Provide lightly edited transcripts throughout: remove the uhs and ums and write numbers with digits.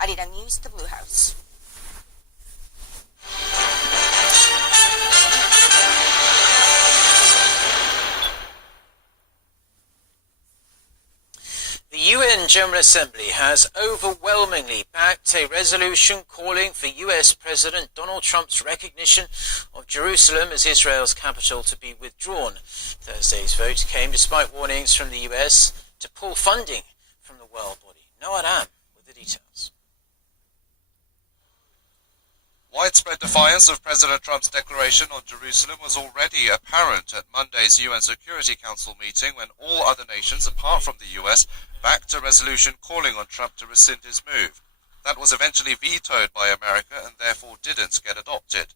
Arirang News, The Blue House. The UN General Assembly has overwhelmingly backed a resolution calling for US President Donald Trump's recognition of Jerusalem as Israel's capital to be withdrawn. Thursday's vote came despite warnings from the US to pull funding from the world body. Noah Ram with the details. Widespread defiance of President Trump's declaration on Jerusalem was already apparent at Monday's UN Security Council meeting when all other nations, apart from the US, backed a resolution calling on Trump to rescind his move. That was eventually vetoed by America and therefore didn't get adopted.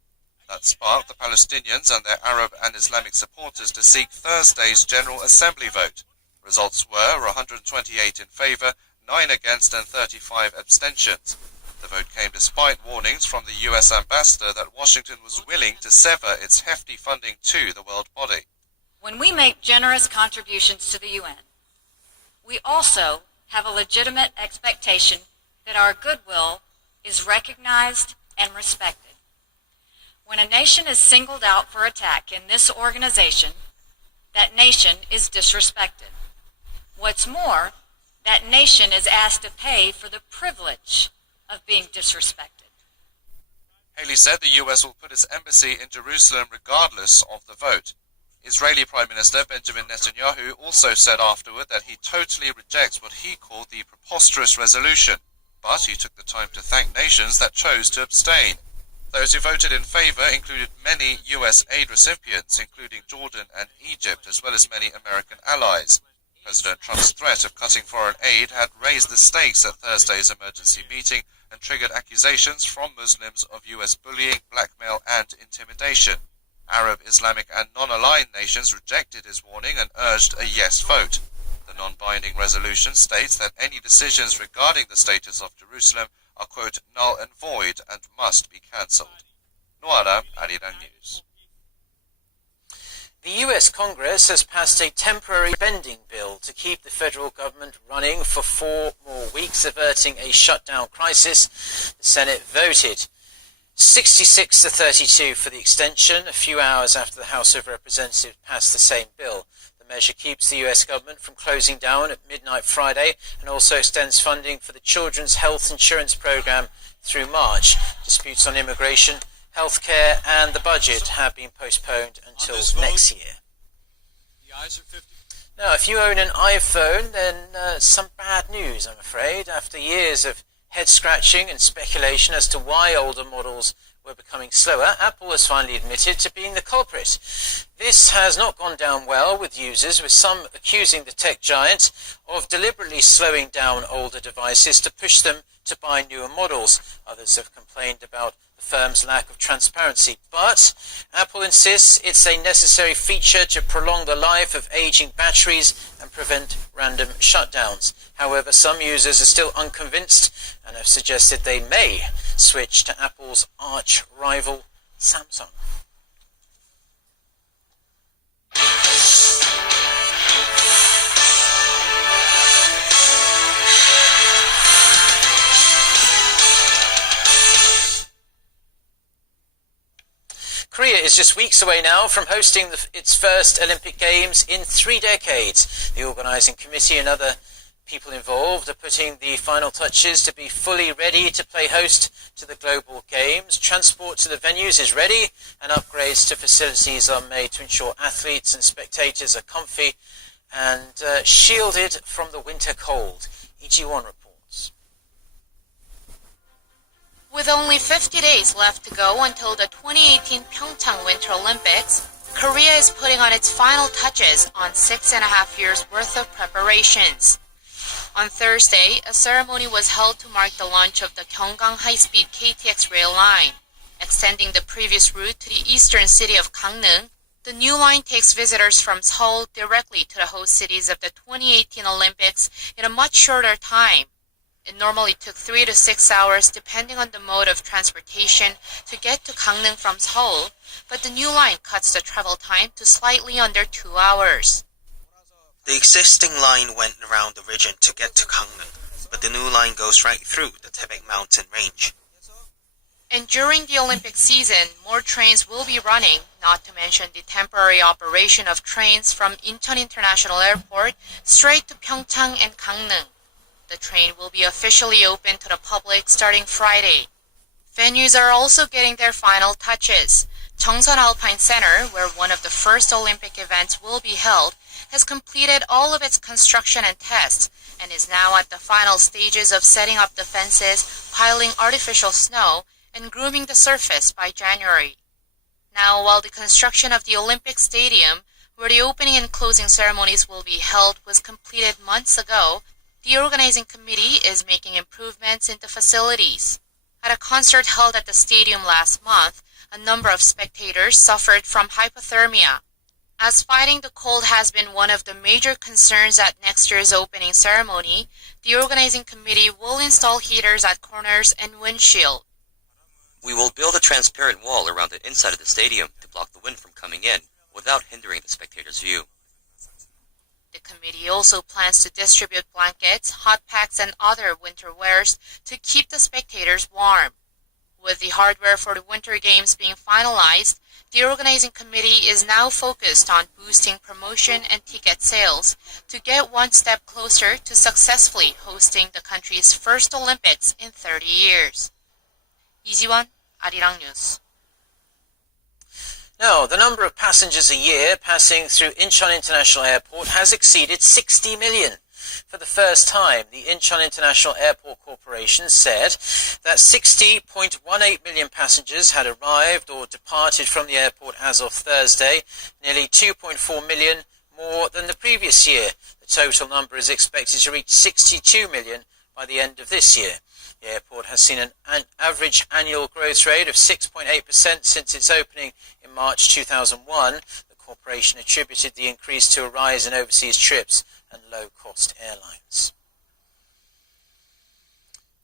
That sparked the Palestinians and their Arab and Islamic supporters to seek Thursday's General Assembly vote. Results were 128 in favor, 9 against and 35 abstentions. The vote came despite warnings from the US ambassador that Washington was willing to sever its hefty funding to the world body. When we make generous contributions to the UN, we also have a legitimate expectation that our goodwill is recognized and respected. When a nation is singled out for attack in this organization, that nation is disrespected. What's more, that nation is asked to pay for the privilege of being disrespected. Haley said the US will put its embassy in Jerusalem regardless of the vote. Israeli Prime Minister Benjamin Netanyahu also said afterward that he totally rejects what he called the preposterous resolution, but he took the time to thank nations that chose to abstain. Those who voted in favor included many US aid recipients, including Jordan and Egypt, as well as many American allies. President Trump's threat of cutting foreign aid had raised the stakes at Thursday's emergency meeting and triggered accusations from Muslims of US bullying, blackmail and intimidation. Arab, Islamic and non-aligned nations rejected his warning and urged a yes vote. The non-binding resolution states that any decisions regarding the status of Jerusalem are, quote, null and void and must be cancelled. Noara, Arirang News. The US Congress has passed a temporary spending bill to keep the federal government running for 4 more weeks, averting a shutdown crisis. The Senate voted 66 to 32 for the extension, a few hours after the House of Representatives passed the same bill. The measure keeps the US government from closing down at midnight Friday and also extends funding for the Children's Health Insurance Program through March. Disputes on immigration, healthcare and the budget have been postponed until next year. The ayes are 50. Now, if you own an iPhone, then some bad news, I'm afraid. After years of head-scratching and speculation as to why older models were becoming slower, Apple has finally admitted to being the culprit. This has not gone down well with users, with some accusing the tech giant of deliberately slowing down older devices to push them to buy newer models. Others have complained about the firm's lack of transparency, but Apple insists it's a necessary feature to prolong the life of aging batteries and prevent random shutdowns. However, some users are still unconvinced and have suggested they may switch to Apple's arch-rival Samsung. Korea is just weeks away now from hosting its first Olympic Games in 3 decades. The organising committee and other people involved are putting the final touches to be fully ready to play host to the global games. Transport to the venues is ready and upgrades to facilities are made to ensure athletes and spectators are comfy and shielded from the winter cold. Ichiwon reports. With only 50 days left to go until the 2018 Pyeongchang Winter Olympics, Korea is putting on its final touches on 6.5 years worth of preparations. On Thursday, a ceremony was held to mark the launch of the Gyeonggang high-speed KTX rail line. Extending the previous route to the eastern city of Gangneung, the new line takes visitors from Seoul directly to the host cities of the 2018 Olympics in a much shorter time. It normally took 3 to 6 hours depending on the mode of transportation to get to Gangneung from Seoul, but the new line cuts the travel time to slightly under 2 hours. The existing line went around the region to get to Gangneung, but the new line goes right through the Taebaek mountain range. And during the Olympic season, more trains will be running, not to mention the temporary operation of trains from Incheon International Airport straight to Pyeongchang and Gangneung. The train will be officially open to the public starting Friday. Venues are also getting their final touches. Cheongsan Alpine Center, where one of the first Olympic events will be held, has completed all of its construction and tests and is now at the final stages of setting up the fences, piling artificial snow, and grooming the surface by January. Now, while the construction of the Olympic Stadium, where the opening and closing ceremonies will be held, was completed months ago, the organizing committee is making improvements in the facilities. At a concert held at the stadium last month, a number of spectators suffered from hypothermia. As fighting the cold has been one of the major concerns at next year's opening ceremony, the organizing committee will install heaters at corners and windshield. We will build a transparent wall around the inside of the stadium to block the wind from coming in without hindering the spectators' view. The committee also plans to distribute blankets, hot packs, and other winter wares to keep the spectators warm. With the hardware for the Winter Games being finalized, the organizing committee is now focused on boosting promotion and ticket sales to get one step closer to successfully hosting the country's first Olympics in 30 years. 이지원, 아리랑 뉴스. Now, the number of passengers a year passing through Incheon International Airport has exceeded 60 million. For the first time, the Incheon International Airport Corporation said that 60.18 million passengers had arrived or departed from the airport as of Thursday, nearly 2.4 million more than the previous year. The total number is expected to reach 62 million by the end of this year. The airport has seen an average annual growth rate of 6.8% since its opening in March 2001. The corporation attributed the increase to a rise in overseas trips and low-cost airlines.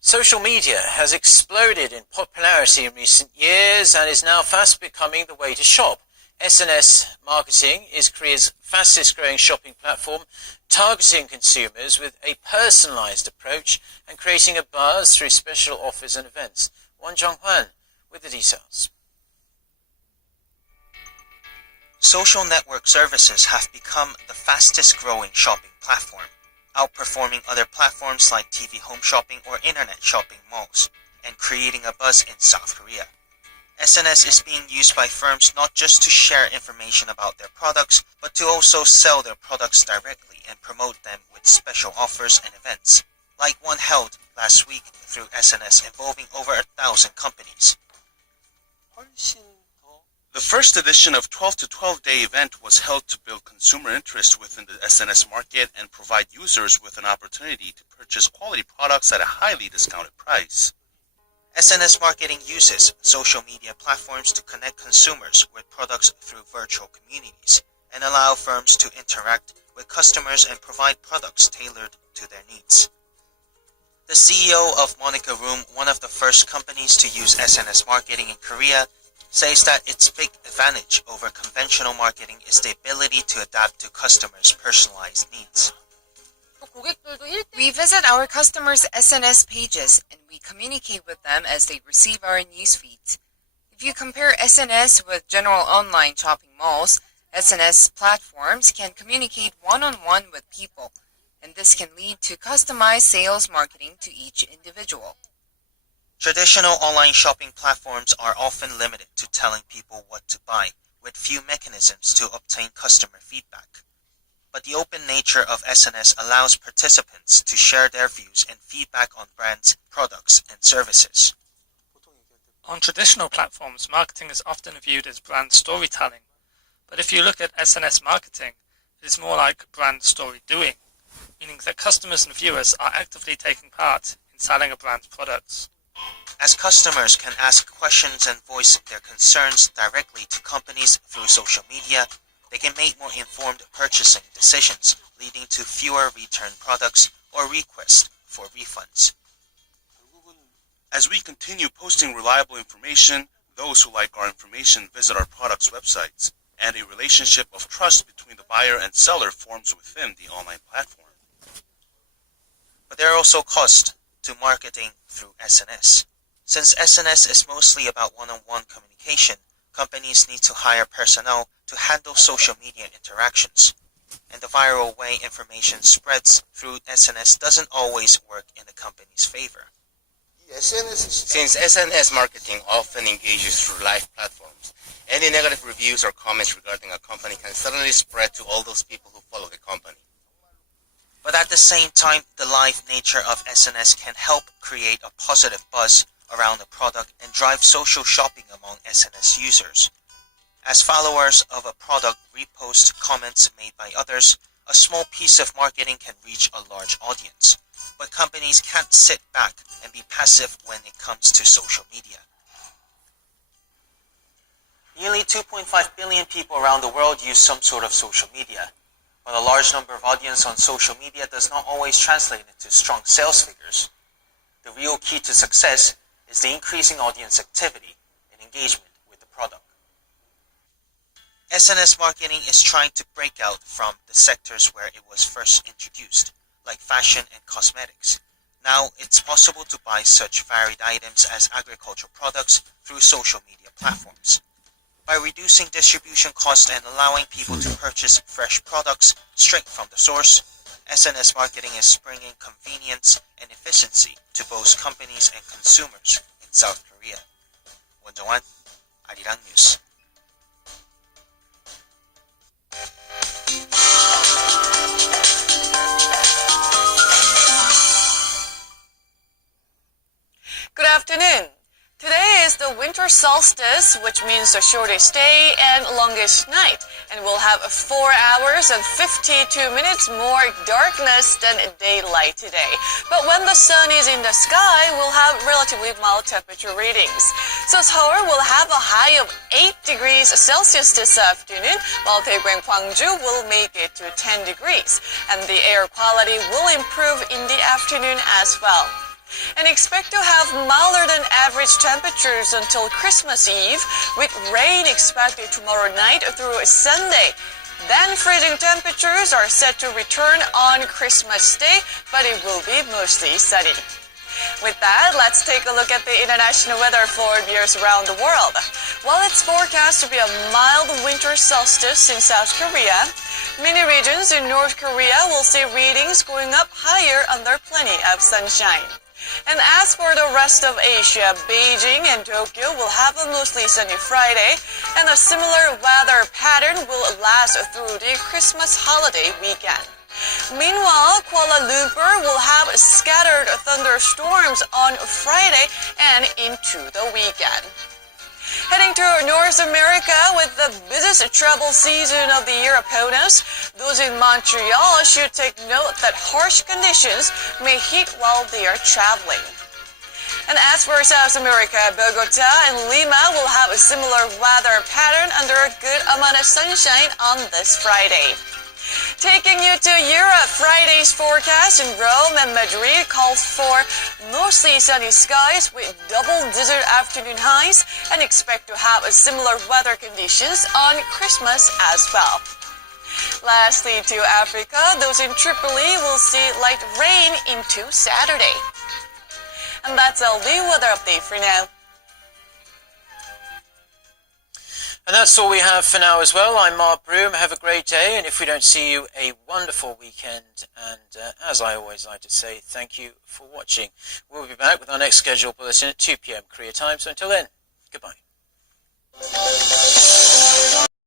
Social media has exploded in popularity in recent years and is now fast becoming the way to shop. SNS Marketing is Korea's fastest-growing shopping platform, targeting consumers with a personalized approach and creating a buzz through special offers and events. Won Jong-hwan with the details. Social network services have become the fastest-growing shopping platform, outperforming other platforms like TV home shopping or internet shopping malls, and creating a buzz in South Korea. SNS is being used by firms not just to share information about their products, but to also sell their products directly and promote them with special offers and events, like one held last week through SNS involving over 1,000 companies. The first edition of 12 to 12 Day event was held to build consumer interest within the SNS market and provide users with an opportunity to purchase quality products at a highly discounted price. SNS Marketing uses social media platforms to connect consumers with products through virtual communities and allow firms to interact with customers and provide products tailored to their needs. The CEO of Monica Room, one of the first companies to use SNS Marketing in Korea, says that its big advantage over conventional marketing is the ability to adapt to customers' personalized needs. We visit our customers' SNS pages and we communicate with them as they receive our news feeds. If you compare SNS with general online shopping malls, SNS platforms can communicate one-on-one with people, and this can lead to customized sales marketing to each individual. Traditional online shopping platforms are often limited to telling people what to buy, with few mechanisms to obtain customer feedback. But the open nature of SNS allows participants to share their views and feedback on brands, products, and services. On traditional platforms, marketing is often viewed as brand storytelling. But if you look at SNS marketing, it is more like brand story doing, meaning that customers and viewers are actively taking part in selling a brand's products. As customers can ask questions and voice their concerns directly to companies through social media, they can make more informed purchasing decisions, leading to fewer return products or requests for refunds. As we continue posting reliable information, those who like our information visit our products' websites, and a relationship of trust between the buyer and seller forms within the online platform. But there are also costs to marketing through SNS. Since SNS is mostly about one-on-one communication, companies need to hire personnel to handle social media interactions. And the viral way information spreads through SNS doesn't always work in the company's favor. Since SNS marketing often engages through live platforms, any negative reviews or comments regarding a company can suddenly spread to all those people who follow the company. But at the same time, the live nature of SNS can help create a positive buzz around the product and drive social shopping among SNS users. As followers of a product repost comments made by others, a small piece of marketing can reach a large audience. But companies can't sit back and be passive when it comes to social media. Nearly 2.5 billion people around the world use some sort of social media. But a large number of audience on social media does not always translate into strong sales figures. The real key to success is the increasing audience activity and engagement with the product. SNS marketing is trying to break out from the sectors where it was first introduced, like fashion and cosmetics. Now it's possible to buy such varied items as agricultural products through social media platforms. By reducing distribution costs and allowing people to purchase fresh products straight from the source, SNS marketing is bringing convenience and efficiency to both companies and consumers in South Korea. 원정환, 아리랑 뉴스. Good afternoon. Today is the winter solstice, which means the shortest day and longest night, and we'll have 4 hours and 52 minutes more darkness than daylight today. But when the sun is in the sky, we'll have relatively mild temperature readings. So Seoul will have a high of 8 degrees Celsius this afternoon, while Daegu and Gwangju will make it to 10 degrees, and the air quality will improve in the afternoon as well. And expect to have milder than average temperatures until Christmas Eve, with rain expected tomorrow night through Sunday. Then freezing temperatures are set to return on Christmas Day, but it will be mostly sunny. With that, let's take a look at the international weather for viewers around the world. While it's forecast to be a mild winter solstice in South Korea, many regions in North Korea will see readings going up higher under plenty of sunshine. And as for the rest of Asia, Beijing and Tokyo will have a mostly sunny Friday, and a similar weather pattern will last through the Christmas holiday weekend. Meanwhile, Kuala Lumpur will have scattered thunderstorms on Friday and into the weekend. Heading to North America with the busiest travel season of the year upon us, those in Montreal should take note that harsh conditions may hit while they are traveling. And as for South America, Bogota and Lima will have a similar weather pattern under a good amount of sunshine on this Friday. Taking you to Europe, Friday's forecast in Rome and Madrid calls for mostly sunny skies with double-digit afternoon highs, and expect to have a similar weather conditions on Christmas as well. Lastly, to Africa, those in Tripoli will see light rain into Saturday. And that's all the weather update for now. And that's all we have for now as well. I'm Mark Broom. Have a great day, and if we don't see you, a wonderful weekend. And as I always like to say, thank you for watching. We'll be back with our next scheduled bulletin at 2 p.m. Korea time. So until then, goodbye.